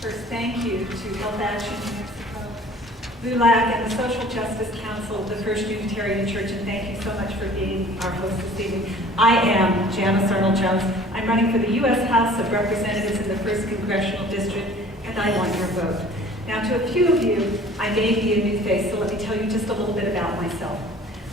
First, thank you to Health Action New Mexico, LULAC, and the Social Justice Council of the First Unitarian Church, and thank you so much for being our host this evening. I am Janice Arnold-Jones. I'm running for the U.S. House of Representatives in the 1st Congressional District, and I want your vote. Now, to a few of you, I may be a new face, so let me tell you just a little bit about myself.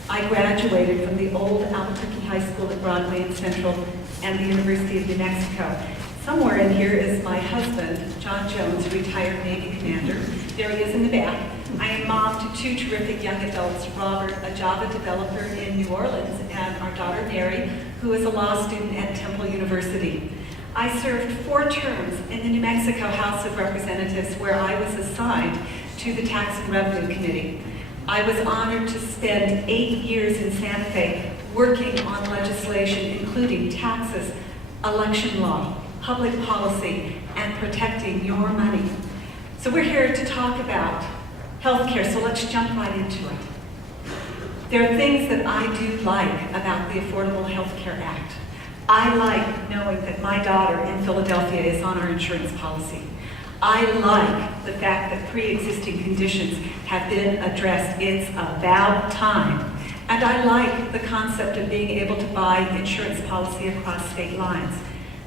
I graduated from the old Albuquerque High School at Broadway and Central and the University of New Mexico. Somewhere in here is my husband, John Jones, retired Navy commander. There he is in the back. I am mom to 2 terrific young adults, Robert, a Java developer in New Orleans, and our daughter Mary, who is a law student at Temple University. I served 4 terms in the New Mexico House of Representatives, where I was assigned to the Tax and Revenue Committee. I was honored to spend 8 years in Santa Fe working on legislation including taxes, election law, public policy, and protecting your money. So we're here to talk about healthcare, so let's jump right into it. There are things that I do like about the Affordable Health Care Act. I like knowing that my daughter in Philadelphia is on our insurance policy. I like the fact that pre-existing conditions have been addressed. It's about time. And I like the concept of being able to buy insurance policy across state lines.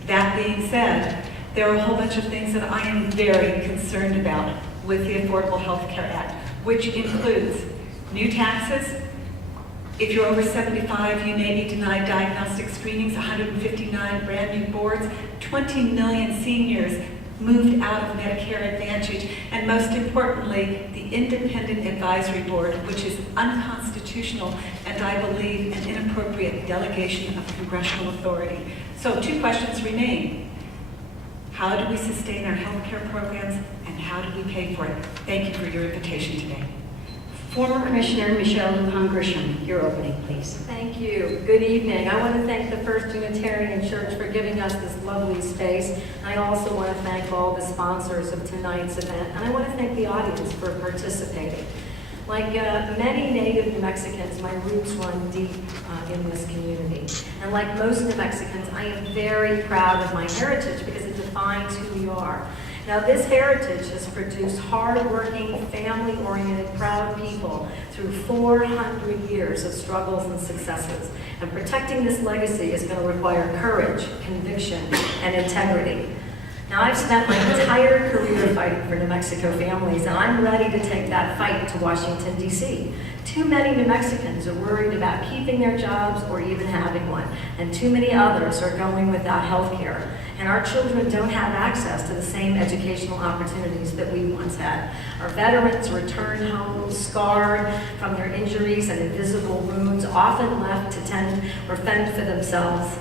That being said, there are a whole bunch of things that I am very concerned about with the Affordable Health Care Act, which includes new taxes. If you're over 75, you may be denied diagnostic screenings, 159 brand new boards, 20 million seniors moved out of Medicare Advantage, and most importantly, the Independent Advisory Board, which is unconstitutional and I believe an inappropriate delegation of congressional authority. So 2 questions remain. How do we sustain our health care programs, and how do we pay for it? Thank you for your invitation today. Former Commissioner Michelle Lujan Grisham, your opening, please. Thank you. Good evening. I want to thank the First Unitarian Church for giving us this lovely space. I also want to thank all the sponsors of tonight's event, and I want to thank the audience for participating. Like many native New Mexicans, my roots run deep in this community. And like most New Mexicans, I am very proud of my heritage because it defines who we are. Now, this heritage has produced hard-working, family-oriented, proud people through 400 years of struggles and successes. And protecting this legacy is going to require courage, conviction, and integrity. Now, I've spent my entire career fighting for New Mexico families, and I'm ready to take that fight to Washington, D.C. Too many New Mexicans are worried about keeping their jobs or even having one, and too many others are going without health care. And our children don't have access to the same educational opportunities that we once had. Our veterans return home scarred from their injuries and invisible wounds, often left to tend or fend for themselves.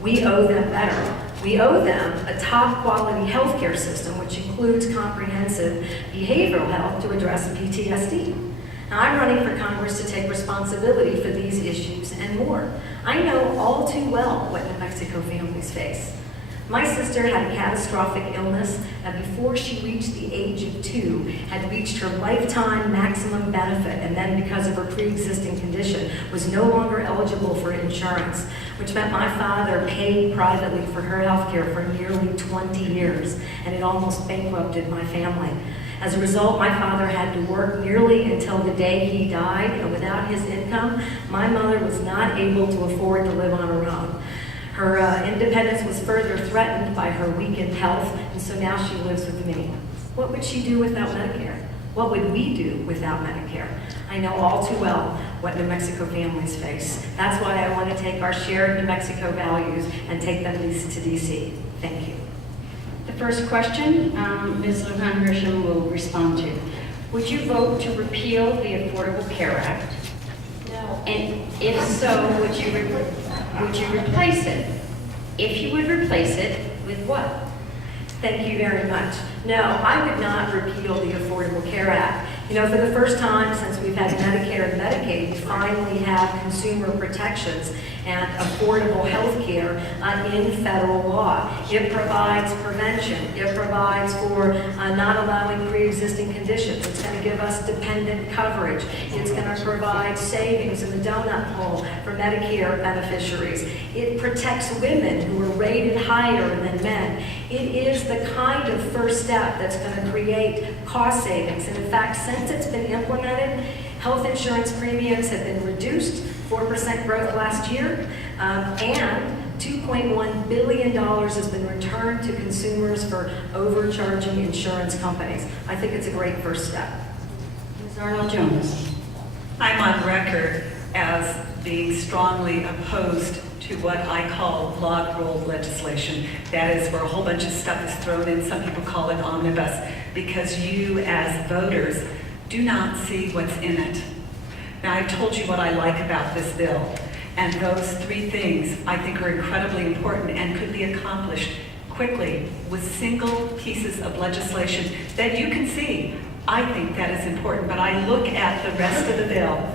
We owe them better. We owe them a top quality healthcare system, which includes comprehensive behavioral health to address PTSD. Now, I'm running for Congress to take responsibility for these issues and more. I know all too well what New Mexico families face. My sister had a catastrophic illness and before she reached the age of 2 had reached her lifetime maximum benefit, and then because of her pre-existing condition was no longer eligible for insurance, which meant my father paid privately for her health care for nearly 20 years, and it almost bankrupted my family. As a result, my father had to work nearly until the day he died, and without his income, my mother was not able to afford to live on her own. Her independence was further threatened by her weakened health, and so now she lives with me. What would she do without Medicare? What would we do without Medicare? I know all too well what New Mexico families face. That's why I want to take our shared New Mexico values and take them to D.C. Thank you. The first question, Ms. Lujan Grisham will respond to. Would you vote to repeal the Affordable Care Act? No. And if so, would you replace it? If you would replace it, with what? Thank you very much. No, I would not repeal the Affordable Care Act. You know, for the first time since we've had Medicare and Medicaid, we finally have consumer protections and affordable health care in federal law. It provides prevention. It provides for not allowing pre-existing conditions. It's going to give us dependent coverage. It's going to provide savings in the donut hole for Medicare beneficiaries. It protects women who are rated higher than men. It is the kind of first step that's going to create cost savings. And in fact, since it's been implemented, health insurance premiums have been reduced, 4% growth last year, and $2.1 billion has been returned to consumers for overcharging insurance companies. I think it's a great first step. Ms. Arnold-Jones. I'm on record as being strongly opposed to what I call log roll legislation. That is where a whole bunch of stuff is thrown in. Some people call it omnibus, because you as voters do not see what's in it. Now, I told you what I like about this bill, and those three things I think are incredibly important and could be accomplished quickly with single pieces of legislation that you can see. I think that is important, but I look at the rest of the bill.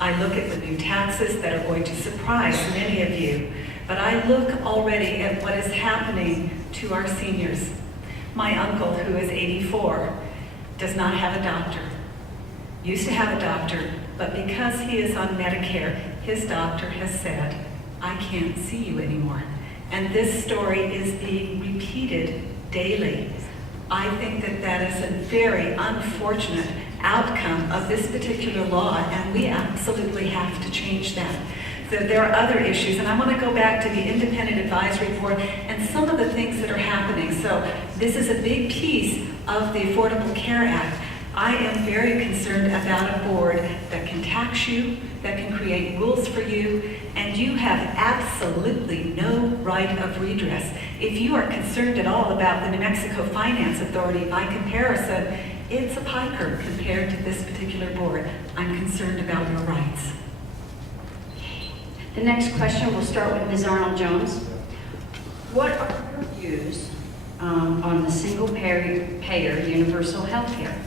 I look at the new taxes that are going to surprise many of you, but I look already at what is happening to our seniors. My uncle, who is 84, does not have a doctor. Used to have a doctor, but because he is on Medicare, his doctor has said, I can't see you anymore. And this story is being repeated daily. I think that that is a very unfortunate outcome of this particular law, and we absolutely have to change that. So there are other issues, and I want to go back to the Independent Advisory Board and some of the things that are happening. So this is a big piece of the Affordable Care Act. I am very concerned about a board that can tax you, that can create rules for you, and you have absolutely no right of redress. If you are concerned at all about the New Mexico Finance Authority, by comparison, it's a piker compared to this particular board. I'm concerned about your rights. The next question, we'll start with Ms. Arnold-Jones. What are your views on the single-payer universal health care?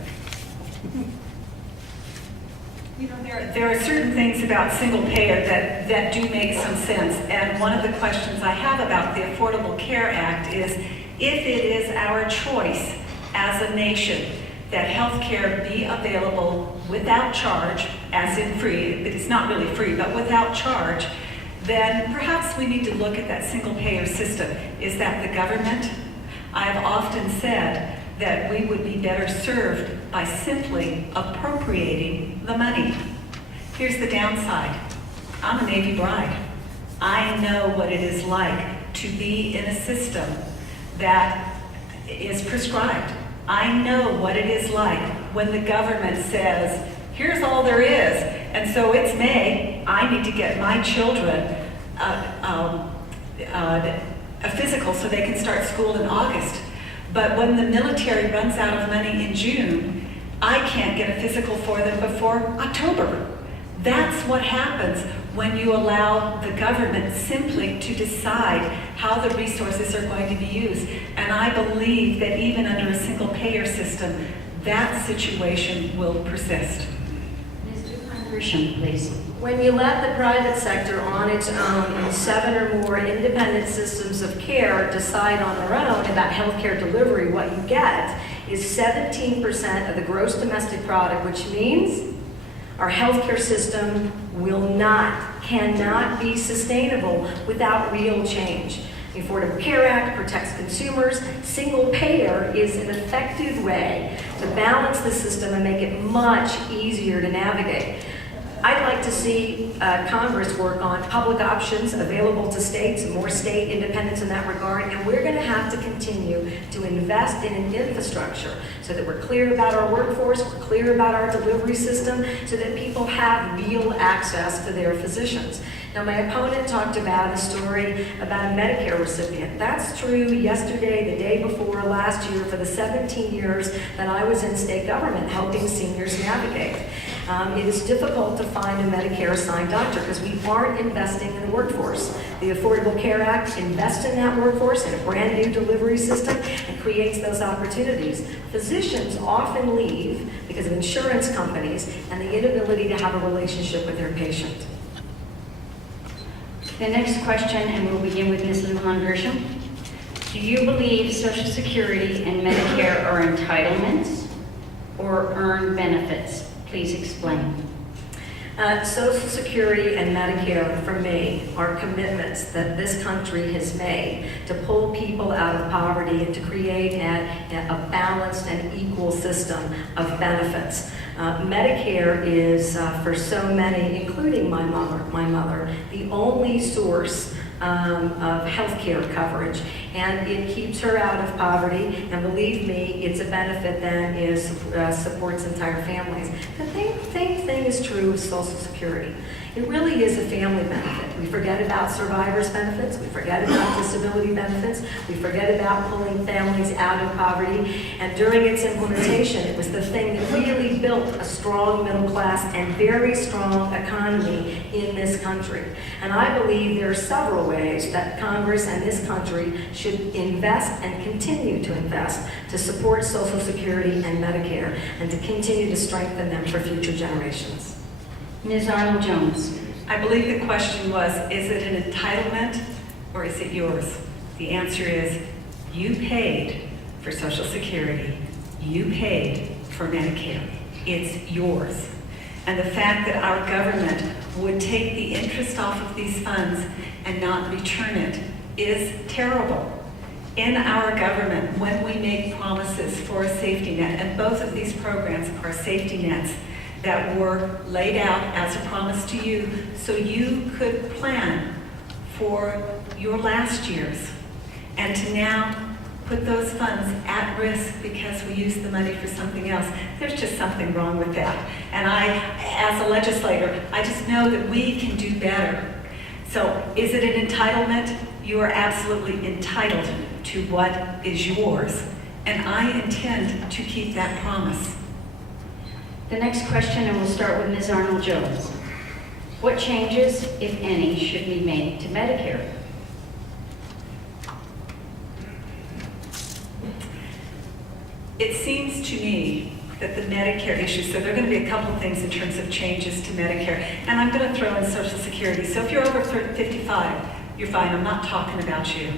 You know, there are certain things about single payer that do make some sense. And one of the questions I have about the Affordable Care Act is, if it is our choice as a nation that health care be available without charge, as in free, it's not really free, but without charge, then perhaps we need to look at that single payer system. Is that the government? I have often said that we would be better served by simply appropriating the money. Here's the downside. I'm a Navy bride. I know what it is like to be in a system that is prescribed. I know what it is like when the government says, here's all there is, and so it's May, I need to get my children a physical so they can start school in August. But when the military runs out of money in June, I can't get a physical for them before October. That's what happens when you allow the government simply to decide how the resources are going to be used. And I believe that even under a single payer system, that situation will persist. Ms. Grisham, please. When you let the private sector on its own in 7 or more independent systems of care decide on their own about healthcare delivery, what you get is 17% of the gross domestic product, which means our healthcare system cannot be sustainable without real change. The Affordable Care Act protects consumers. Single payer is an effective way to balance the system and make it much easier to navigate. I'd like to see Congress work on public options available to states and more state independence in that regard, and we're going to have to continue to invest in an infrastructure so that we're clear about our workforce, we're clear about our delivery system, so that people have real access to their physicians. Now, my opponent talked about a story about a Medicare recipient. That's true yesterday, the day before, last year, for the 17 years that I was in state government helping seniors navigate. It is difficult to find a Medicare-assigned doctor because we aren't investing in the workforce. The Affordable Care Act invests in that workforce, in a brand new delivery system, and creates those opportunities. Physicians often leave because of insurance companies and the inability to have a relationship with their patient. The next question, and we'll begin with Ms. Lujan Grisham. Do you believe Social Security and Medicare are entitlements or earned benefits? Please explain. Social Security and Medicare, for me, are commitments that this country has made to pull people out of poverty and to create a balanced and equal system of benefits. Medicare is, for so many, including my mother, the only source of health care coverage, and it keeps her out of poverty, and believe me, it's a benefit that supports entire families. The same thing is true with Social Security. It really is a family benefit. We forget about survivors' benefits, we forget about disability benefits, we forget about pulling families out of poverty, and during its implementation, it was the thing that really built a strong middle class and very strong economy in this country. And I believe there are several ways that Congress and this country should invest and continue to invest to support Social Security and Medicare and to continue to strengthen them for future generations. Ms. Arnold-Jones. I believe the question was, is it an entitlement or is it yours? The answer is, you paid for Social Security. You paid for Medicare. It's yours. And the fact that our government would take the interest off of these funds and not return it is terrible. In our government, when we make promises for a safety net, and both of these programs are safety nets that were laid out as a promise to you so you could plan for your last years, and to now put those funds at risk because we use the money for something else. There's just something wrong with that. And I, as a legislator, I just know that we can do better. So is it an entitlement? You are absolutely entitled to what is yours. And I intend to keep that promise. The next question, and we'll start with Ms. Arnold-Jones. What changes, if any, should be made to Medicare? It seems to me that the Medicare issue, so there are going to be a couple of things in terms of changes to Medicare, and I'm going to throw in Social Security. So if you're over 55, you're fine. I'm not talking about you.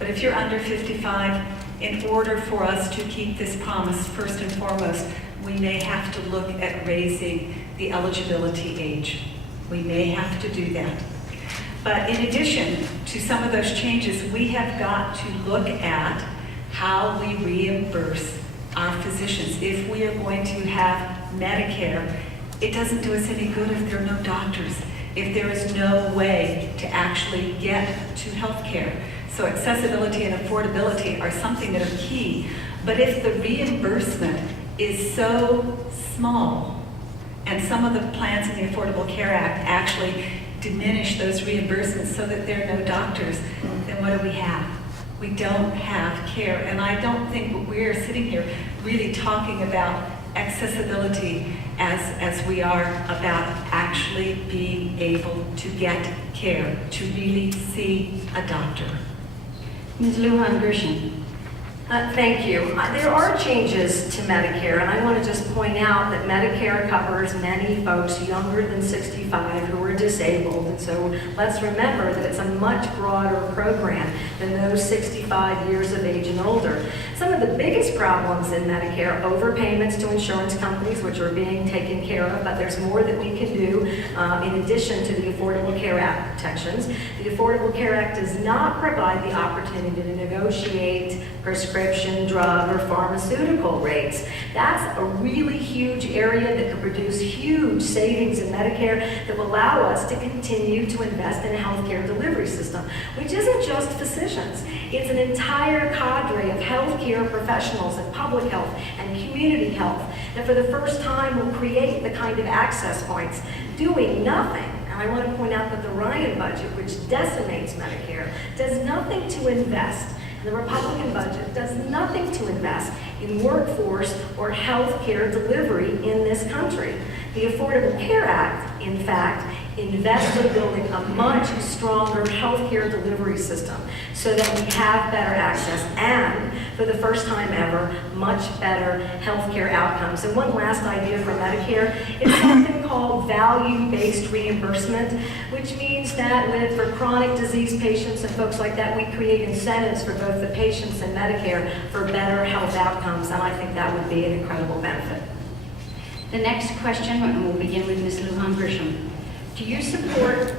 But if you're under 55, in order for us to keep this promise, first and foremost, we may have to look at raising the eligibility age. We may have to do that. But in addition to some of those changes, we have got to look at how we reimburse our physicians. If we are going to have Medicare, it doesn't do us any good if there are no doctors, if there is no way to actually get to health care. So accessibility and affordability are something that are key. But if the reimbursement is so small, and some of the plans in the Affordable Care Act actually diminish those reimbursements so that there are no doctors, then what do we have? We don't have care. And I don't think we're sitting here really talking about accessibility as we are about actually being able to get care, to really see a doctor. Ms. Lujan Grisham. Thank you. There are changes to Medicare, and I want to just point out that Medicare covers many folks younger than 65 who are disabled, and so let's remember that it's a much broader program than those 65 years of age and older. Some of the biggest problems in Medicare, overpayments to insurance companies, which are being taken care of, but there's more that we can do in addition to the Affordable Care Act protections. The Affordable Care Act does not provide the opportunity to negotiate prescription, drug, or pharmaceutical rates. That's a really huge area that could produce huge savings in Medicare that will allow us to continue to invest in a healthcare delivery system, which isn't just physicians. It's an entire cadre of healthcare professionals in public health and community health that for the first time will create the kind of access points doing nothing. And I want to point out that the Ryan budget, which decimates Medicare, does nothing to invest. The Republican budget does nothing to invest in workforce or health care delivery in this country. The Affordable Care Act, in fact, invests in building a much stronger health care delivery system so that we have better access and for the first time ever, much better healthcare outcomes. And one last idea for Medicare is something called value-based reimbursement, which means that for chronic disease patients and folks like that, we create incentives for both the patients and Medicare for better health outcomes, and I think that would be an incredible benefit. The next question, and we'll begin with Ms. Lujan Grisham. Do you support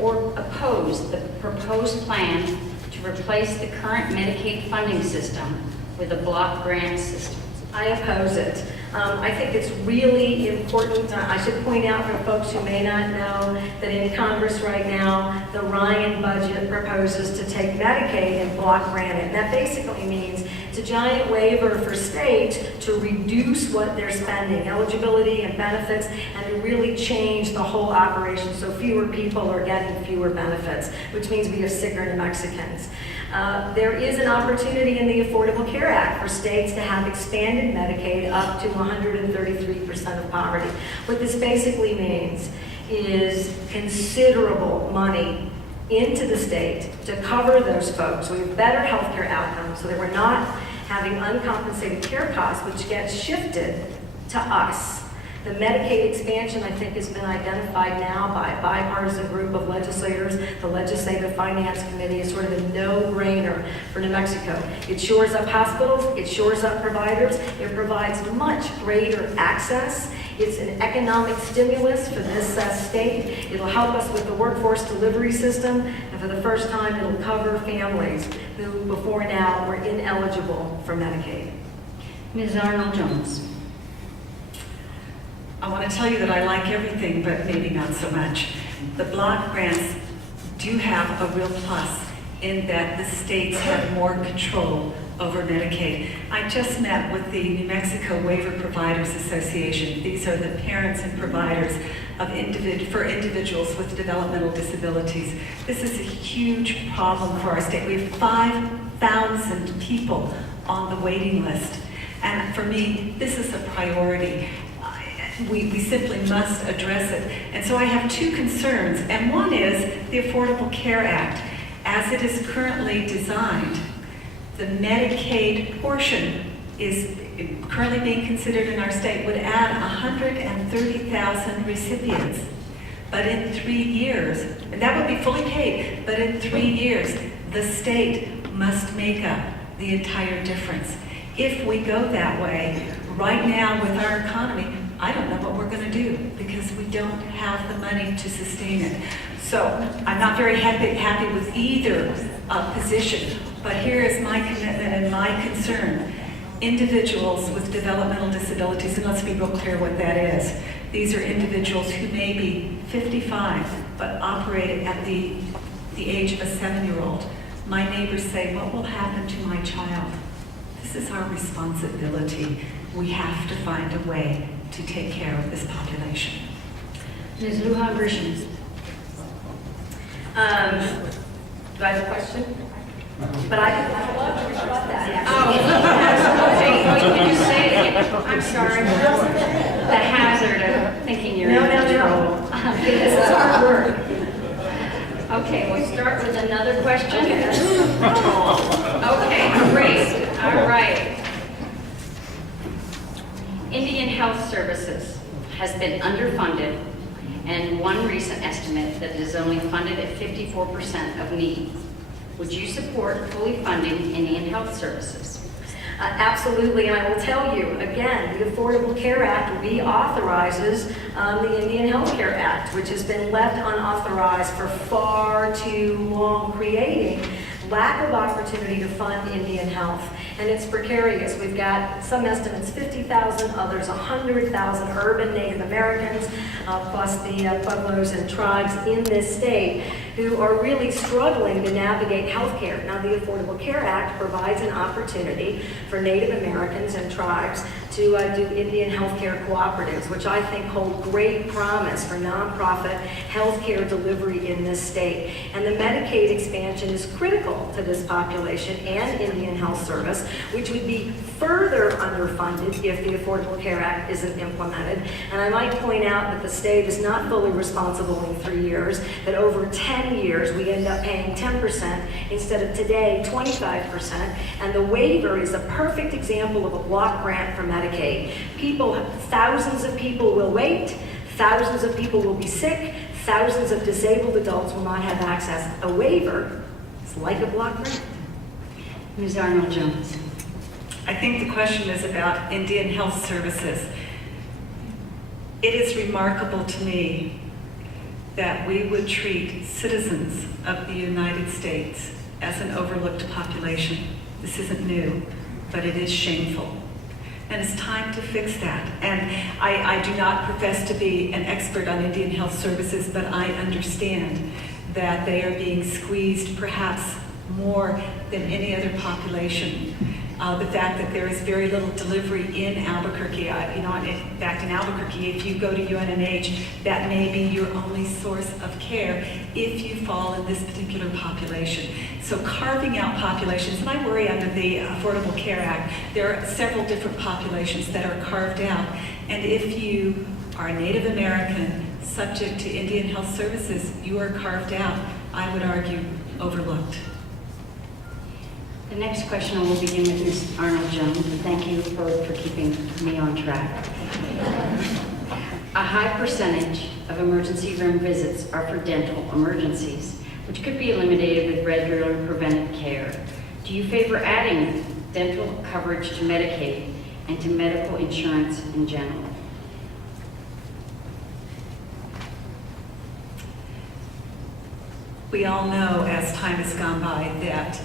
or oppose the proposed plan to replace the current Medicaid funding system with a block grant system? I oppose it. I think it's really important. I should point out for folks who may not know that in Congress right now, the Ryan budget proposes to take Medicaid and block grant it. And that basically means it's a giant waiver for states to reduce what they're spending, eligibility and benefits, and to really change the whole operation so fewer people are getting fewer benefits, which means we have sicker New Mexicans. There is an opportunity in the Affordable Care Act for states to have expanded Medicaid up to 133% of poverty. What this basically means is considerable money into the state to cover those folks so we have better health care outcomes so that we're not having uncompensated care costs, which gets shifted to us. The Medicaid expansion, I think, has been identified now by a bipartisan group of legislators. The Legislative Finance Committee is sort of a no-brainer for New Mexico. It shores up hospitals, it shores up providers, it provides much greater access. It's an economic stimulus for this state. It'll help us with the workforce delivery system, and for the first time, it'll cover families who before now were ineligible for Medicaid. Ms. Arnold-Jones. I want to tell you that I like everything, but maybe not so much. The block grants do have a real plus in that the states have more control over Medicaid. I just met with the New Mexico Waiver Providers Association. These are the parents and providers of for individuals with developmental disabilities. This is a huge problem for our state. We have 5,000 people on the waiting list. And for me, this is a priority. We simply must address it. And so I have two concerns, and one is the Affordable Care Act. As it is currently designed, the Medicaid portion is currently being considered in our state would add 130,000 recipients. But in 3 years, and that would be fully paid, but in 3 years, the state must make up the entire difference. If we go that way, right now with our economy, I don't know what we're going to do because we don't have the money to sustain it. So I'm not very happy with either position, but here is my commitment and my concern. Individuals with developmental disabilities, and let's be real clear what that is. These are individuals who may be 55, but operate at the age of a 7-year-old. My neighbors say, what will happen to my child? This is our responsibility. We have to find a way to take care of this population. Ms. Lujan Grisham. Do I have a question? But I love to rebut that. Oh, okay. Can you say it again? I'm sorry. The hazard of thinking you're in trouble. This is hard work. Okay, we'll start with another question. Okay, great. All right. Indian Health Services has been underfunded, and one recent estimate that it is only funded at 54% of need. Would you support fully funding Indian Health Services? Absolutely, and I will tell you, again, the Affordable Care Act reauthorizes the Indian Health Care Act, which has been left unauthorized for far too long, creating lack of opportunity to fund Indian health. And it's precarious. We've got some estimates 50,000, others 100,000 urban Native Americans, plus the pueblos and tribes in this state who are really struggling to navigate health care. Now, the Affordable Care Act provides an opportunity for Native Americans and tribes to do Indian healthcare cooperatives, which I think hold great promise for nonprofit healthcare delivery in this state. And the Medicaid expansion is critical to this population and Indian Health Service, which would be further underfunded if the Affordable Care Act isn't implemented. And I might point out that the state is not fully responsible in 3 years, that over 10 10 years, we end up paying 10% instead of today 25%. And the waiver is a perfect example of a block grant for Medicaid. Thousands of people will wait, thousands of people will be sick, thousands of disabled adults will not have access. A waiver is like a block grant. Ms. Arnold-Jones. I think the question is about Indian Health Services. It is remarkable to me that we would treat citizens of the United States as an overlooked population. This isn't new, but it is shameful. And it's time to fix that. And I do not profess to be an expert on Indian Health Services, but I understand that they are being squeezed perhaps more than any other population. The fact that there is very little delivery in Albuquerque, in fact in Albuquerque, if you go to UNMH, that may be your only source of care if you fall in this particular population. So carving out populations, and I worry under the Affordable Care Act, there are several different populations that are carved out. And if you are a Native American subject to Indian Health Services, you are carved out, I would argue, overlooked. The next question will begin with Ms. Arnold-Jones. Thank you both for keeping me on track. A high percentage of emergency room visits are for dental emergencies, which could be eliminated with regular preventive care. Do you favor adding dental coverage to Medicaid and to medical insurance in general? We all know, as time has gone by, that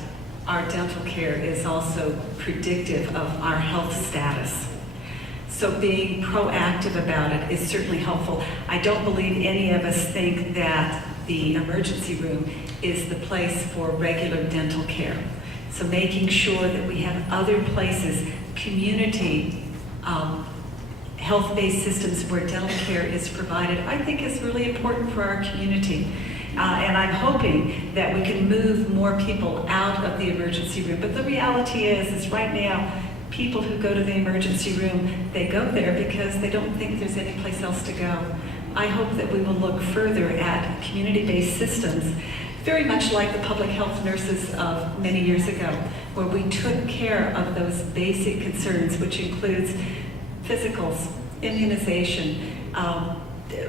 our dental care is also predictive of our health status. So being proactive about it is certainly helpful. I don't believe any of us think that the emergency room is the place for regular dental care. So making sure that we have other places, community health-based systems where dental care is provided, I think is really important for our community. And I'm hoping that we can move more people out of the emergency room. But the reality is right now, people who go to the emergency room, they go there because they don't think there's any place else to go. I hope that we will look further at community-based systems, very much like the public health nurses of many years ago, where we took care of those basic concerns, which includes physicals, immunization,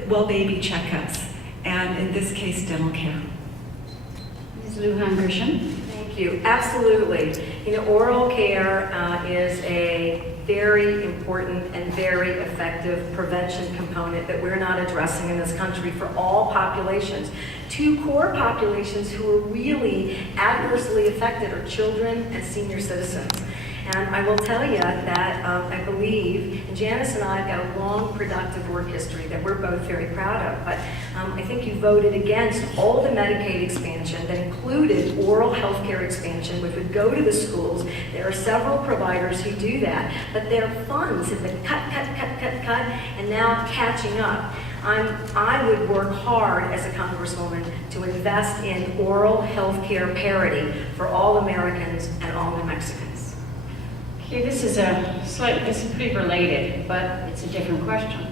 well baby checkups, and in this case, dental care. Ms. Lujan-Grisham. Thank you. Absolutely. Oral care is a very important and very effective prevention component that we're not addressing in this country for all populations. Two core populations who are really adversely affected are children and senior citizens. And I will tell you that I believe, and Janice and I have got a long, productive work history that we're both very proud of, but I think you voted against all the Medicaid expansion that included oral health care expansion, which would go to the schools. There are several providers who do that, but their funds have been cut, and now catching up. I would work hard as a congresswoman to invest in oral health care parity for all Americans and all New Mexicans. Okay, this is pretty related, but it's a different question.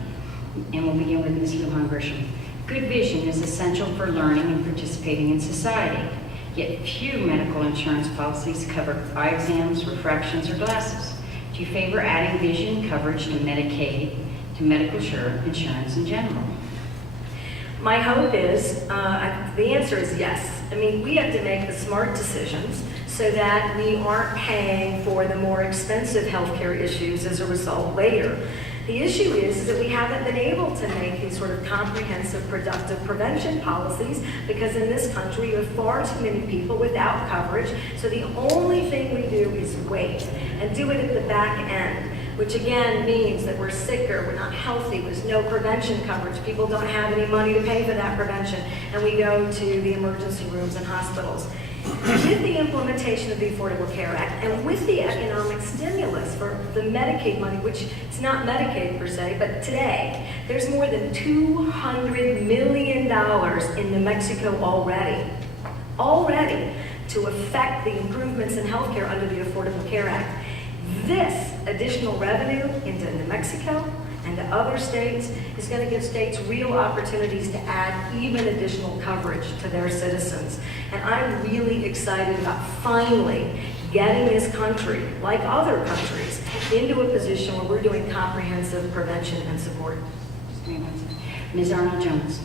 And we'll begin with Ms. Lujan-Grisham. Good vision is essential for learning and participating in society, yet few medical insurance policies cover eye exams, refractions, or glasses. Do you favor adding vision coverage to Medicaid, to medical insurance in general? My hope is, the answer is yes. I mean, we have to make the smart decisions so that we aren't paying for the more expensive healthcare issues as a result later. The issue is that we haven't been able to make these sort of comprehensive, productive prevention policies because in this country you have far too many people without coverage. So the only thing we do is wait and do it at the back end, which again means that we're sicker, we're not healthy, there's no prevention coverage, people don't have any money to pay for that prevention, and we go to the emergency rooms and hospitals. With the implementation of the Affordable Care Act and with the economic stimulus for the Medicaid money, which it's not Medicaid per se, but today, there's more than $200 million in New Mexico already to affect the improvements in health care under the Affordable Care Act. This additional revenue into New Mexico and to other states is going to give states real opportunities to add even additional coverage to their citizens. And I'm really excited about finally getting this country, like other countries, into a position where we're doing comprehensive prevention and support. Ms. Arnold-Jones.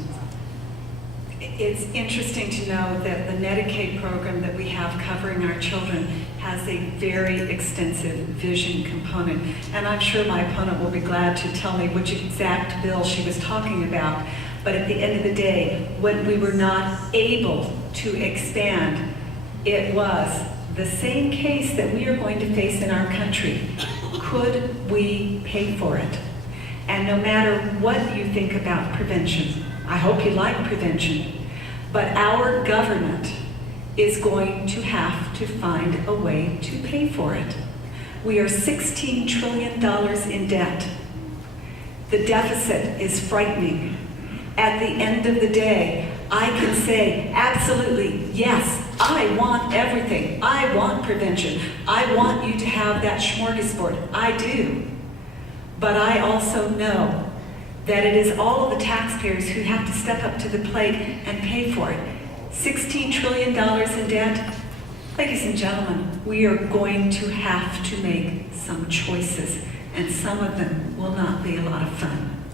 It's interesting to know that the Medicaid program that we have covering our children has a very extensive vision component. And I'm sure my opponent will be glad to tell me which exact bill she was talking about. But at the end of the day, when we were not able to expand, it was the same case that we are going to face in our country. Could we pay for it? And no matter what you think about prevention, I hope you like prevention, but our government is going to have to find a way to pay for it. We are $16 trillion in debt. The deficit is frightening. At the end of the day, I can say absolutely, yes, I want everything. I want prevention. I want you to have that smorgasbord. I do. But I also know that it is all of the taxpayers who have to step up to the plate and pay for it. $16 trillion in debt. Ladies and gentlemen, we are going to have to make some choices, and some of them will not be a lot of fun.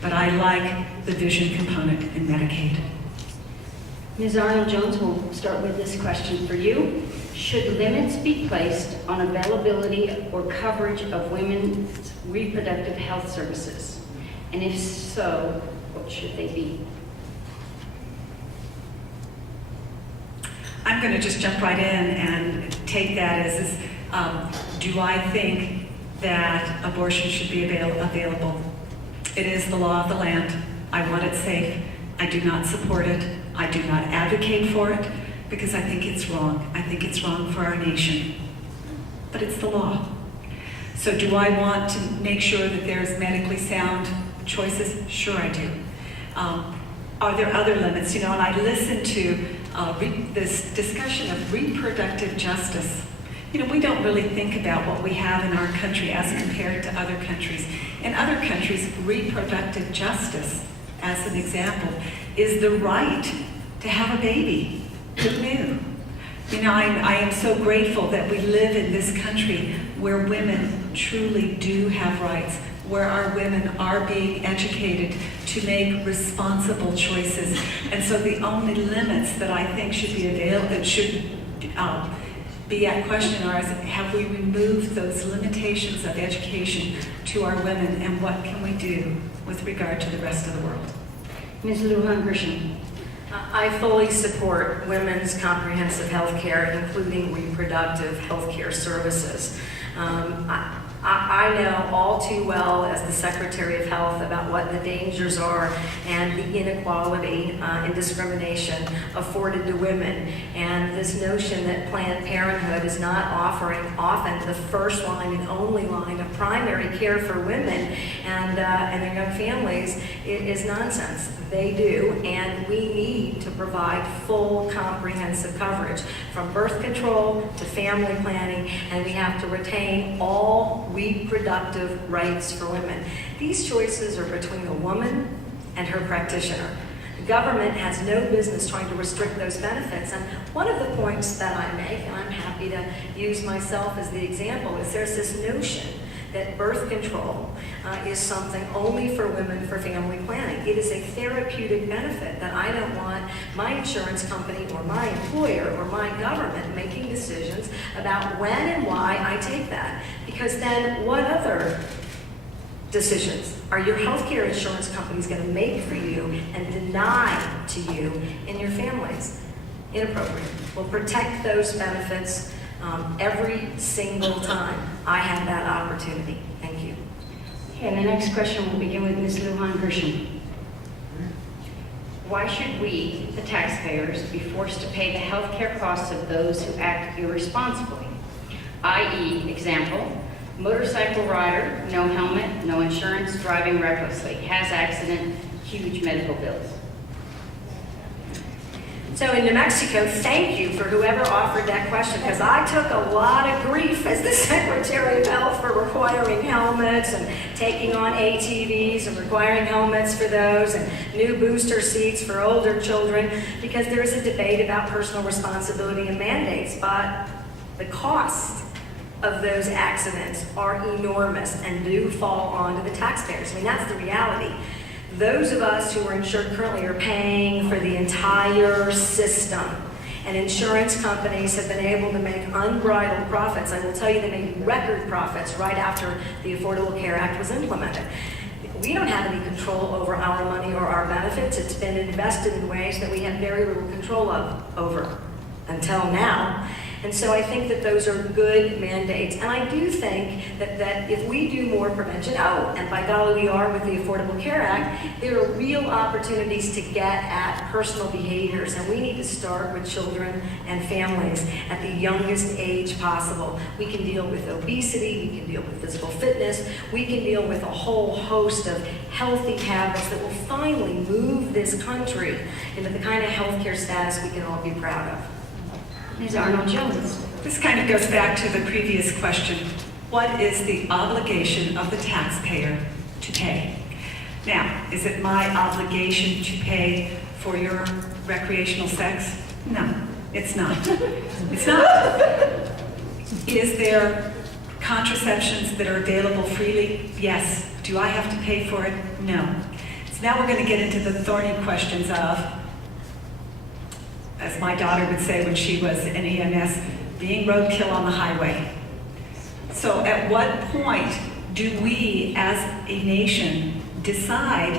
But I like the vision component in Medicaid. Ms. Arnold-Jones, we'll start with this question for you. Should limits be placed on availability or coverage of women's reproductive health services? And if so, what should they be? I'm going to just jump right in and take that as, do I think that abortion should be available? It is the law of the land. I want it safe. I do not support it. I do not advocate for it because I think it's wrong. I think it's wrong for our nation. But it's the law. So do I want to make sure that there's medically sound choices? Sure I do. Are there other limits? You know, and I listened to this discussion of reproductive justice. You know, we don't really think about what we have in our country as compared to other countries. In other countries, reproductive justice, as an example, is the right to have a baby. Who knew? You know, I am so grateful that we live in this country where women truly do have rights, where our women are being educated to make responsible choices. And so the only limits that I think should be be at question are, have we removed those limitations of education to our women, and what can we do with regard to the rest of the world? Ms. Lujan-Grisham. I fully support women's comprehensive health care, including reproductive health care services. I know all too well as the Secretary of Health about what the dangers are and the inequality and discrimination afforded to women. And this notion that Planned Parenthood is not offering often the first line and only line of primary care for women and their young families is nonsense. They do, and we need to provide full comprehensive coverage from birth control to family planning, and we have to retain all reproductive rights for women. These choices are between a woman and her practitioner. The government has no business trying to restrict those benefits, and one of the points that I make, and I'm happy to use myself as the example, is there's this notion that birth control is something only for women for family planning. It is a therapeutic benefit that I don't want my insurance company or my employer or my government making decisions about when and why I take that. Because then what other decisions are your healthcare insurance companies going to make for you and deny to you and your families? Inappropriate. We'll protect those benefits every single time I have that opportunity. Thank you. Okay, and the next question will begin with Ms. Lujan-Grisham. Why should we, the taxpayers, be forced to pay the health care costs of those who act irresponsibly? I.e., example, motorcycle rider, no helmet, no insurance, driving recklessly, has accident, huge medical bills. So in New Mexico, thank you for whoever offered that question, because I took a lot of grief as the Secretary of Health for requiring helmets and taking on ATVs and requiring helmets for those and new booster seats for older children, because there is a debate about personal responsibility and mandates, but the cost of those accidents are enormous and do fall onto the taxpayers. I mean, that's the reality. Those of us who are insured currently are paying for the entire system. And insurance companies have been able to make unbridled profits. I will tell you, they made record profits right after the Affordable Care Act was implemented. We don't have any control over our money or our benefits. It's been invested in ways that we have very little control over until now. And so I think that those are good mandates. And I do think that if we do more prevention, and by golly we are with the Affordable Care Act, there are real opportunities to get at personal behaviors. And we need to start with children and families at the youngest age possible. We can deal with obesity, we can deal with physical fitness, we can deal with a whole host of healthy habits that will finally move this country into the kind of healthcare status we can all be proud of. Ms. Arnold-Jones. This kind of goes back to the previous question. What is the obligation of the taxpayer to pay? Now, is it my obligation to pay for your recreational sex? No, it's not. It's not. Is there contraceptions that are available freely? Yes. Do I have to pay for it? No. So now we're going to get into the thorny questions of, as my daughter would say when she was in EMS, being roadkill on the highway. So at what point do we as a nation decide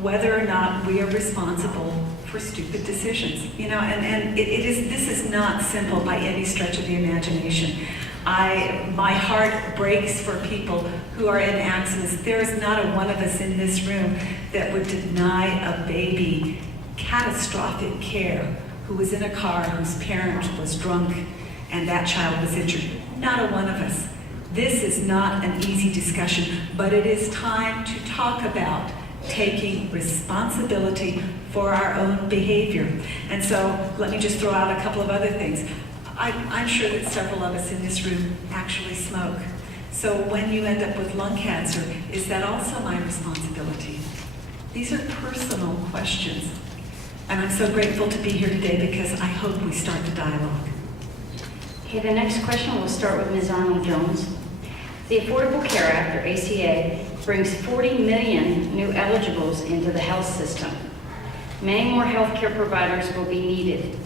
whether or not we are responsible for stupid decisions? You know, and this is not simple by any stretch of the imagination. My heart breaks for people who are in accidents. There is not a one of us in this room that would deny a baby catastrophic care who was in a car whose parent was drunk and that child was injured. Not a one of us. This is not an easy discussion, but it is time to talk about taking responsibility for our own behavior. And so let me just throw out a couple of other things. I'm sure that several of us in this room actually smoke. So when you end up with lung cancer, is that also my responsibility? These are personal questions. And I'm so grateful to be here today because I hope we start the dialogue. Okay, the next question will start with Ms. Arnold-Jones. The Affordable Care Act, or ACA, brings 40 million new eligibles into the health system. Many more healthcare providers will be needed.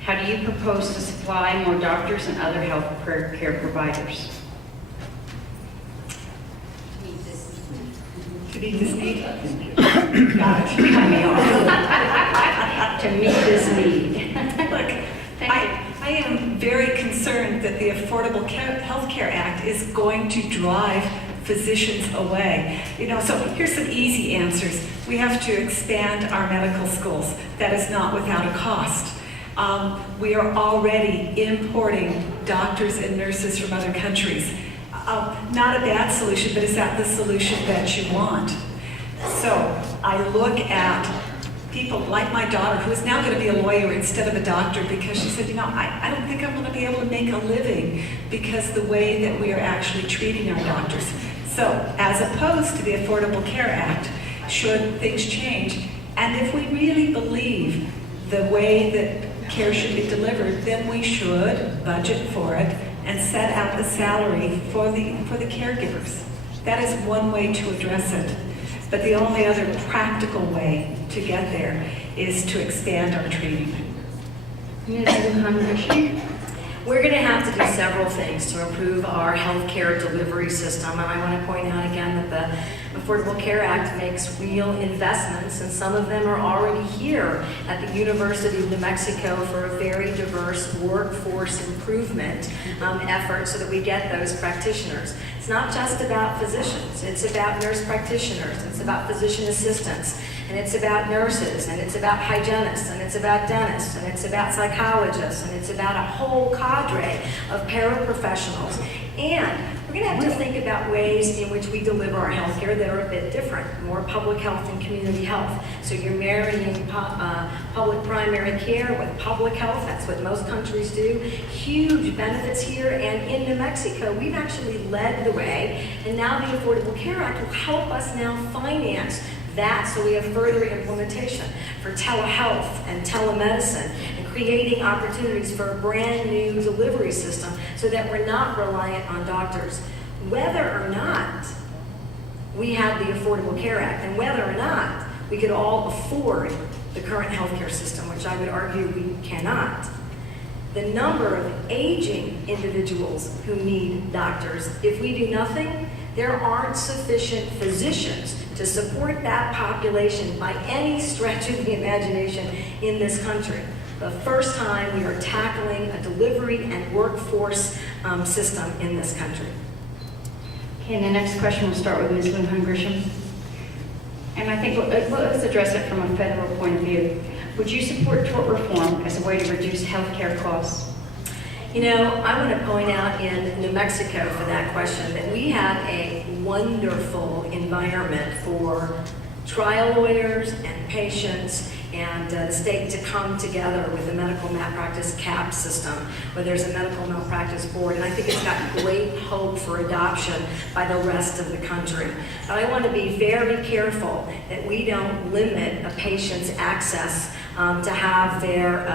How do you propose to supply more doctors and other health care providers? To meet this need? Got it. Cut me off. To meet this need. Look, I am very concerned that the Affordable Health Care Act is going to drive physicians away. You know, so here's some easy answers. We have to expand our medical schools. That is not without a cost. We are already importing doctors and nurses from other countries. Not a bad solution, but is that the solution that you want? So I look at people like my daughter, who is now going to be a lawyer instead of a doctor, because she said, you know, I don't think I'm going to be able to make a living because the way that we are actually treating our doctors. So as opposed to the Affordable Care Act, should things change, and if we really believe the way that care should be delivered, then we should budget for it and set out the salary for the caregivers. That is one way to address it. But the only other practical way to get there is to expand our training. Ms. Lujan-Grisham. We're going to have to do several things to improve our healthcare delivery system, and I want to point out again that the Affordable Care Act makes real investments, and some of them are already here at the University of New Mexico for a very diverse workforce improvement effort so that we get those practitioners. It's not just about physicians, it's about nurse practitioners, it's about physician assistants, and it's about nurses, and it's about hygienists, and it's about dentists, and it's about psychologists, and it's about a whole cadre of paraprofessionals. And We're going to have to think about ways in which we deliver our health care that are a bit different, more public health and community health. So you're marrying public primary care with public health. That's what most countries do. Huge benefits here. And in New Mexico, we've actually led the way. And now the Affordable Care Act will help us now finance that, so we have further implementation for telehealth and telemedicine and creating opportunities for a brand new delivery system so that we're not reliant on doctors. Whether or not we have the Affordable Care Act and whether or not we could all afford the current healthcare system, which I would argue we cannot, the number of aging individuals who need doctors, if we do nothing, there aren't sufficient physicians to support that population by any stretch of the imagination in this country. The first time we are tackling a delivery and workforce system in this country. Okay, and the next question will start with Ms. Lujan Grisham. And I think let's address it from a federal point of view. Would you support tort reform as a way to reduce health care costs? You know, I want to point out in New Mexico for that question that we have a wonderful environment for trial lawyers and patients and the state to come together with the medical malpractice CAP system, where there's a medical malpractice board, and I think it's got great hope for adoption by the rest of the country. But I want to be very careful that we don't limit a patient's access to have their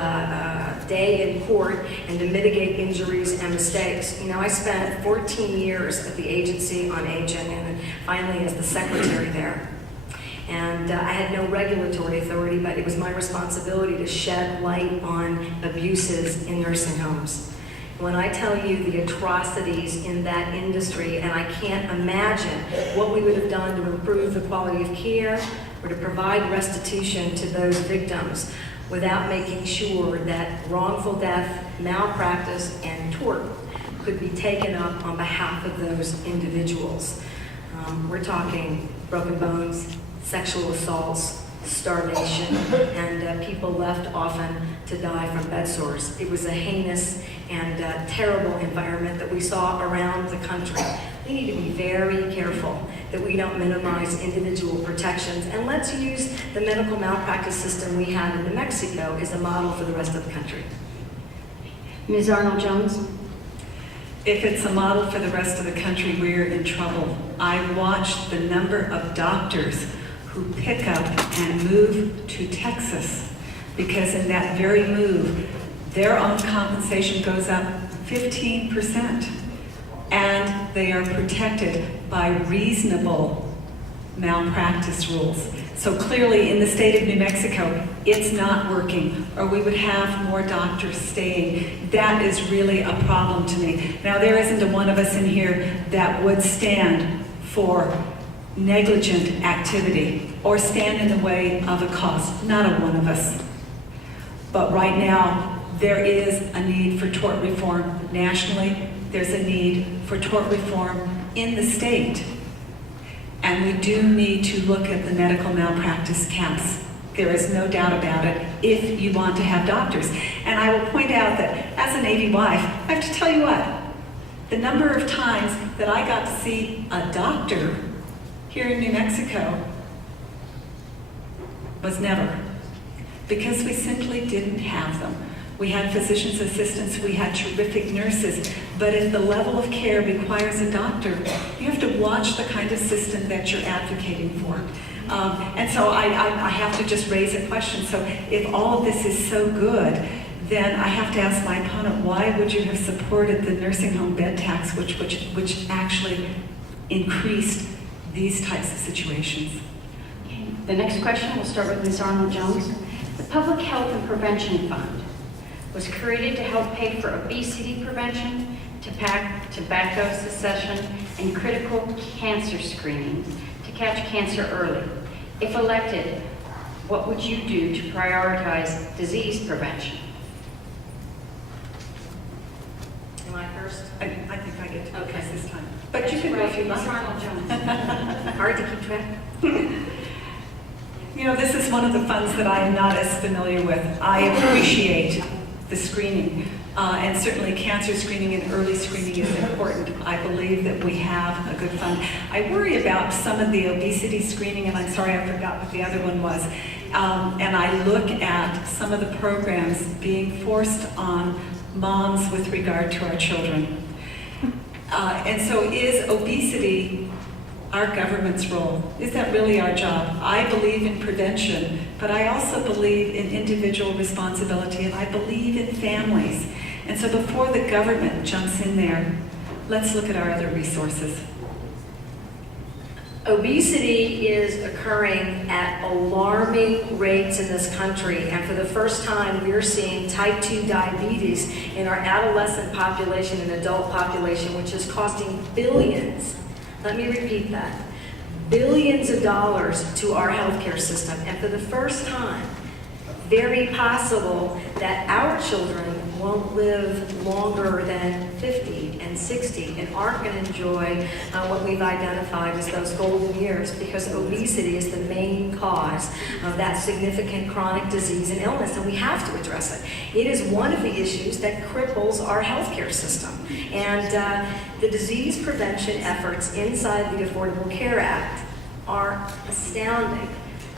day in court and to mitigate injuries and mistakes. You know, I spent 14 years at the Agency on Aging and finally as the secretary there. And I had no regulatory authority, but it was my responsibility to shed light on abuses in nursing homes. When I tell you the atrocities in that industry, and I can't imagine what we would have done to improve the quality of care or to provide restitution to those victims without making sure that wrongful death, malpractice, and tort could be taken up on behalf of those individuals. We're talking broken bones, sexual assaults, starvation, and people left often to die from bed sores. It was a heinous and terrible environment that we saw around the country. We need to be very careful that we don't minimize individual protections, and let's use the medical malpractice system we have in New Mexico as a model for the rest of the country. Ms. Arnold-Jones? If it's a model for the rest of the country, we're in trouble. I watched the number of doctors who pick up and move to Texas because in that very move, their own compensation goes up 15%, and they are protected by reasonable malpractice rules. So clearly in the state of New Mexico, it's not working, or we would have more doctors staying. That is really a problem to me. Now, there isn't a one of us in here that would stand for negligent activity or stand in the way of a cause. Not a one of us. But right now, there is a need for tort reform nationally. There's a need for tort reform in the state. And we do need to look at the medical malpractice caps. There is no doubt about it if you want to have doctors. And I will point out that as a Navy wife, I have to tell you what, the number of times that I got to see a doctor here in New Mexico was never, because we simply didn't have them. We had physician's assistants, we had terrific nurses, but if the level of care requires a doctor, you have to watch the kind of system that you're advocating for. And so I have to just raise a question. So if all of this is so good, then I have to ask my opponent, why would you have supported the nursing home bed tax, which actually increased these types of situations? Okay. The next question will start with Ms. Arnold-Jones. The Public Health and Prevention Fund was created to help pay for obesity prevention, tobacco cessation, and critical cancer screening to catch cancer early. If elected, what would you do to prioritize disease prevention? Am I first? I think I get to go Okay. first this time. But you can go if you Ms. like. Arnold-Jones. Hard to keep track. You know, this is one of the funds that I am not as familiar with. I appreciate the screening. And certainly cancer screening and early screening is important. I believe that we have a good fund. I worry about some of the obesity screening, and I'm sorry I forgot what the other one was. And I look at some of the programs being forced on moms with regard to our children. And so is obesity our government's role? Is that really our job? I believe in prevention, but I also believe in individual responsibility, and I believe in families. And so before the government jumps in there, let's look at our other resources. Obesity is occurring at alarming rates in this country, and for the first time we're seeing type 2 diabetes in our adolescent population and adult population, which is costing billions. Let me repeat that. Billions of dollars to our healthcare system, and for the first time, very possible that our children won't live longer than 50 and 60 and aren't going to enjoy what we've identified as those golden years, because obesity is the main cause of that significant chronic disease and illness, and we have to address it. It is one of the issues that cripples our healthcare system. And the disease prevention efforts inside the Affordable Care Act are astounding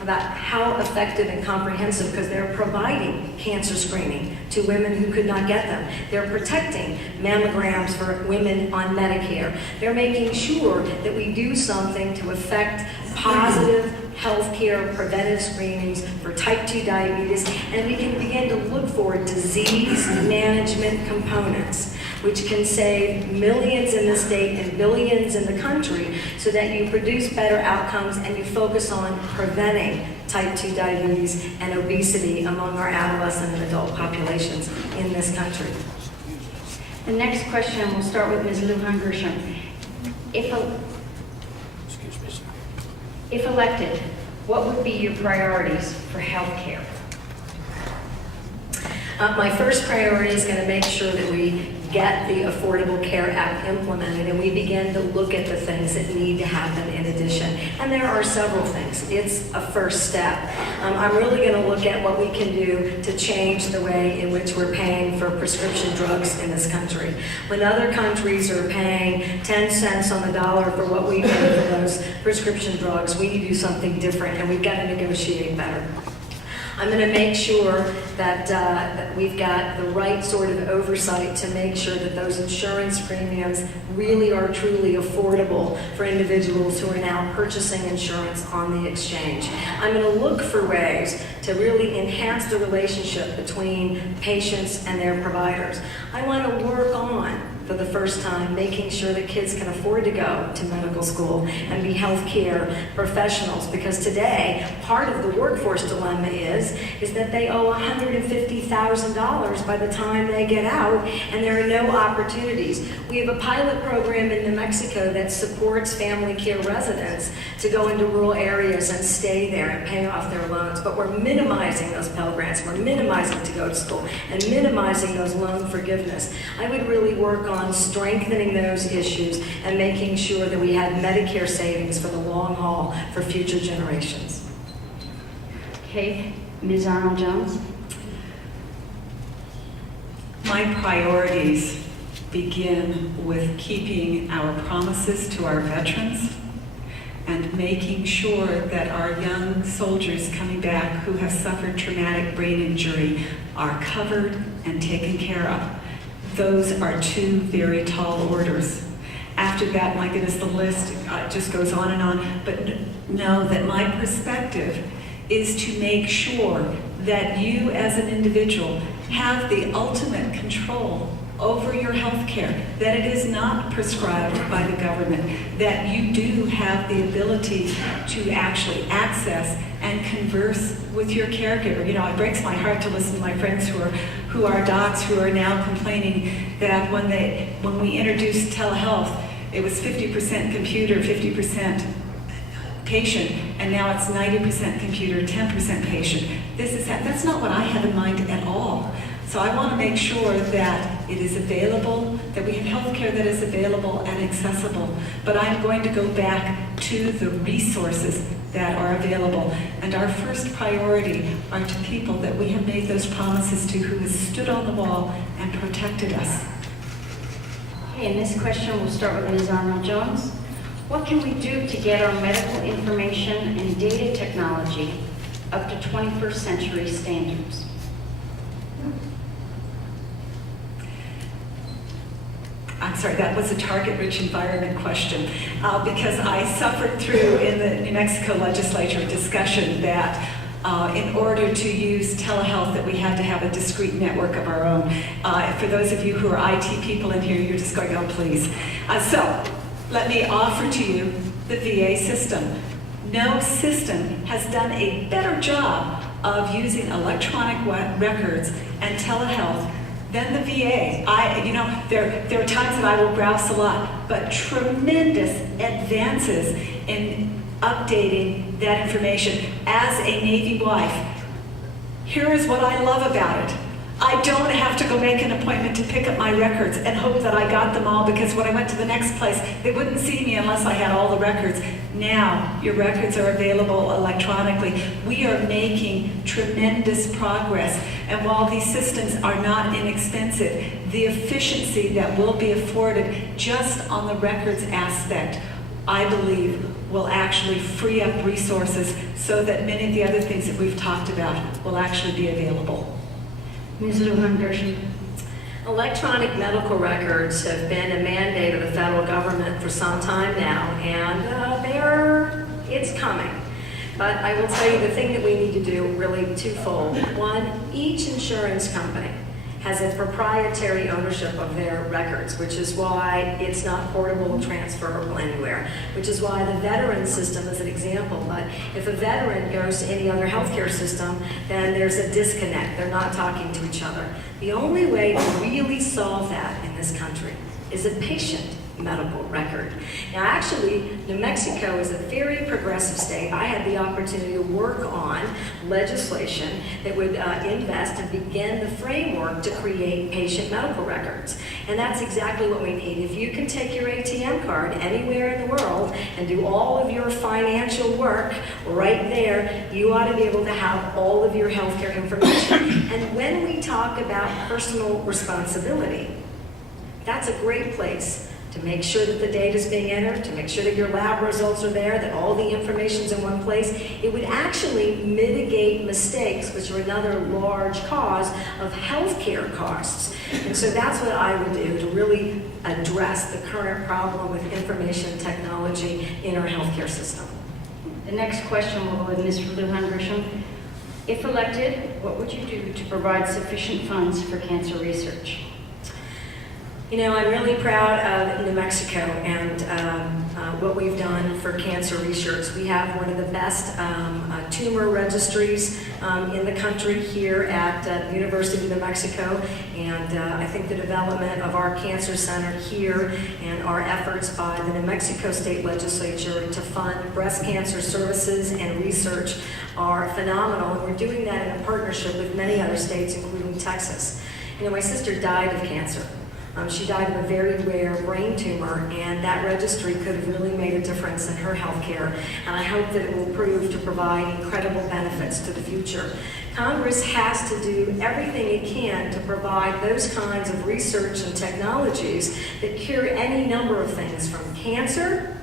about how effective and comprehensive, because they're providing cancer screening to women who could not get them. They're protecting mammograms for women on Medicare. They're making sure that we do something to affect positive healthcare preventive screenings for type 2 diabetes, and we can begin to look for disease management components, which can save millions in the state and billions in the country, so that you produce better outcomes and you focus on preventing type 2 diabetes and obesity among our adolescent and adult populations in this country. The next question, we'll start with Ms. Lujan Gershom. If elected, what would be your priorities for health care? My first priority is going to make sure that we get the Affordable Care Act implemented, and we begin to look at the things that need to happen in addition. And there are several things. It's a first step. I'm really going to look at what we can do to change the way in which we're paying for prescription drugs in this country. When other countries are paying 10 cents on the dollar for what we pay for those prescription drugs, we need to do something different, and we've got to negotiate better. I'm going to make sure that we've got the right sort of oversight to make sure that those insurance premiums really are truly affordable for individuals who are now purchasing insurance on the exchange. I'm going to look for ways to really enhance the relationship between patients and their providers. I want to work on, for the first time, making sure that kids can afford to go to medical school and be healthcare professionals, because today, part of the workforce dilemma is that they owe $150,000 by the time they get out, and there are no opportunities. We have a pilot program in New Mexico that supports family care residents to go into rural areas and stay there and pay off their loans, but we're minimizing those Pell Grants, we're minimizing to go to school, and minimizing those loan forgiveness. I would really work on strengthening those issues and making sure that we have Medicare savings for the long haul for future generations. Okay, Ms. Arnold-Jones. My priorities begin with keeping our promises to our veterans and making sure that our young soldiers coming back who have suffered traumatic brain injury are covered and taken care of. Those are two very tall orders. After that, my goodness, the list just goes on and on. But know that my perspective is to make sure that you as an individual have the ultimate control over your health care, that it is not prescribed by the government, that you do have the ability to actually access and converse with your caregiver. You know, it breaks my heart to listen to my friends who are docs who are now complaining that when we introduced telehealth, it was 50% computer, 50% patient, and now it's 90% computer, 10% patient. That's not what I have in mind at all. So I want to make sure that it is available, that we have health care that is available and accessible. But I'm going to go back to the resources that are available. And our first priority are to people that we have made those promises to, who have stood on the wall and protected us. Okay, and this question will start with Ms. Arnold-Jones. What can we do to get our medical information and data technology up to 21st century standards? I'm sorry, that was a target-rich environment question, because I suffered through in the New Mexico legislature discussion that in order to use telehealth that we had to have a discrete network of our own. For those of you who are IT people in here, you're just going, oh please. So let me offer to you the VA system. No system has done a better job of using electronic records and telehealth than the VA. There are times that I will grouse a lot, but tremendous advances in updating that information. As a Navy wife, here is what I love about it. I don't have to go make an appointment to pick up my records and hope that I got them all, because when I went to the next place, they wouldn't see me unless I had all the records. Now, your records are available electronically. We are making tremendous progress. And while these systems are not inexpensive, the efficiency that will be afforded just on the records aspect, I believe, will actually free up resources so that many of the other things that we've talked about will actually be available. Ms. Lujan-Gershon. Electronic medical records have been a mandate of the federal government for some time now, and it's coming. But I will tell you the thing that we need to do, really twofold. One, each insurance company has a proprietary ownership of their records, which is why it's not portable, transferable anywhere, which is why the veteran system is an example. But if a veteran goes to any other healthcare system, then there's a disconnect. They're not talking to each other. The only way to really solve that in this country is a patient medical record. Now, actually, New Mexico is a very progressive state. I had the opportunity to work on legislation that would invest and begin the framework to create patient medical records. And that's exactly what we need. If you can take your ATM card anywhere in the world and do all of your financial work right there, you ought to be able to have all of your healthcare information. And when we talk about personal responsibility, that's a great place to make sure that the data is being entered, to make sure that your lab results are there, that all the information's in one place. It would actually mitigate mistakes, which are another large cause of healthcare costs. And so that's what I would do to really address the current problem with information technology in our healthcare system. The next question will go with Ms. Lujan-Gershon. If elected, what would you do to provide sufficient funds for cancer research? You know, I'm really proud of New Mexico and what we've done for cancer research. We have one of the best tumor registries in the country here at the University of New Mexico, and I think the development of our cancer center here and our efforts by the New Mexico State Legislature to fund breast cancer services and research are phenomenal, and we're doing that in a partnership with many other states, including Texas. You know, my sister died of cancer. She died of a very rare brain tumor, and that registry could have really made a difference in her health care, and I hope that it will prove to provide incredible benefits to the future. Congress has to do everything it can to provide those kinds of research and technologies that cure any number of things, from cancer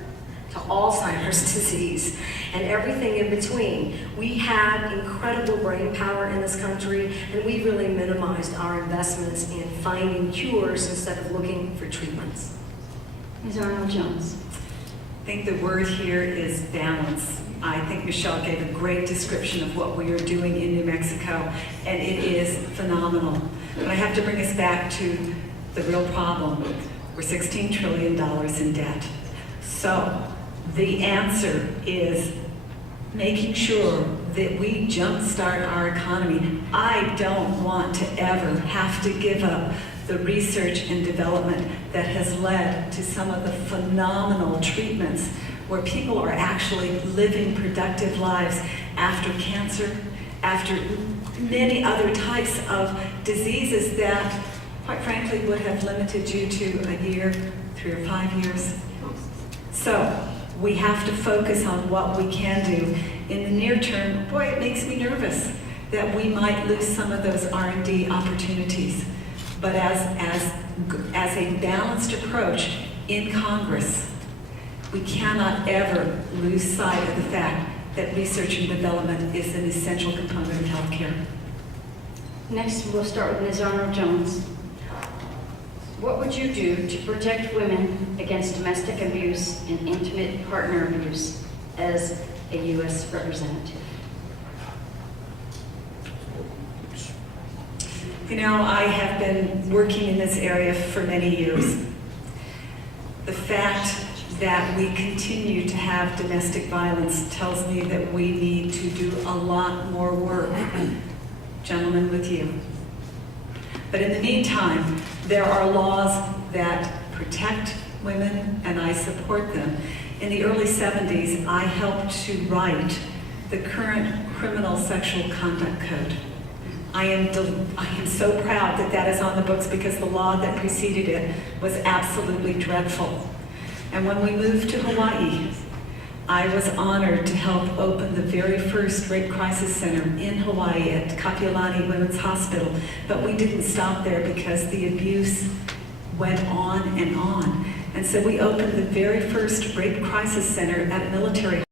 to Alzheimer's disease and everything in between. We have incredible brain power in this country, and we've really minimized our investments in finding cures instead of looking for treatments. Ms. Arnold-Jones. I think the word here is balance. I think Michelle gave a great description of what we are doing in New Mexico, and it is phenomenal. But I have to bring us back to the real problem. We're $16 trillion in debt. So the answer is making sure that we jumpstart our economy. I don't want to ever have to give up the research and development that has led to some of the phenomenal treatments where people are actually living productive lives after cancer, after many other types of diseases that quite frankly, would have limited you to a year, 3 or 5 years. So we have to focus on what we can do. In the near term, boy, it makes me nervous that we might lose some of those R&D opportunities. But as a balanced approach in Congress, we cannot ever lose sight of the fact that research and development is an essential component of healthcare. Next, we'll start with Ms. Arnold-Jones. What would you do to protect women against domestic abuse and intimate partner abuse as a U.S. representative? You know, I have been working in this area for many years. The fact that we continue to have domestic violence tells me that we need to do a lot more work, gentlemen, with you. But in the meantime, there are laws that protect women, and I support them. In the early 70s, I helped to write the current criminal sexual conduct code. I am so proud that that is on the books because the law that preceded it was absolutely dreadful. And when we moved to Hawaii, I was honored to help open the very first rape crisis center in Hawaii at Kapiolani Women's Hospital. But we didn't stop there because the abuse went on and on. And so we opened the very first rape crisis center at a military